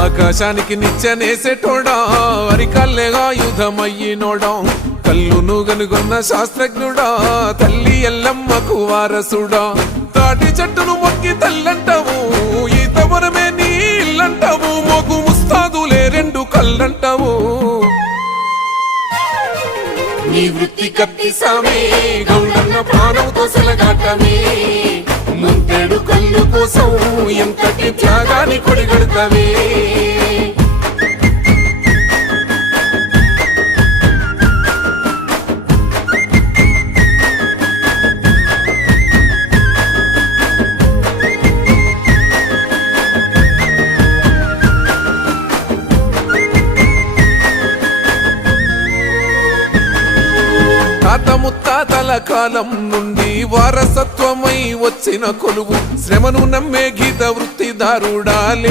ఆకాశానికి నిచ్చెనేసేటోడా అరికల్లేగా యుధమయ్యినోడా కల్లును గనుగొన్న శాస్త్రజ్ఞుడా తల్లి ఎల్లమ్మకు వారసుడా తాటి చెట్టును మొక్కి తల్లంటావు ఈత వరమే నీ ఇల్లంటావు మొగు ముస్తాదులే రెండు కళ్ళంటావు నీ వృత్తి కత్తి సామే గౌడన్న ప్రాణంతో సెలగాటమే ముంతేడు కళ్ళు కోసం ఎంతటి త్యాగాన్ని కొడిగడతావే తాత ముత్తాతల కాలం నుండి వారసత్వమై వచ్చిన కొలువు శ్రమను నమ్మే గీత వృత్తిదారుడాలే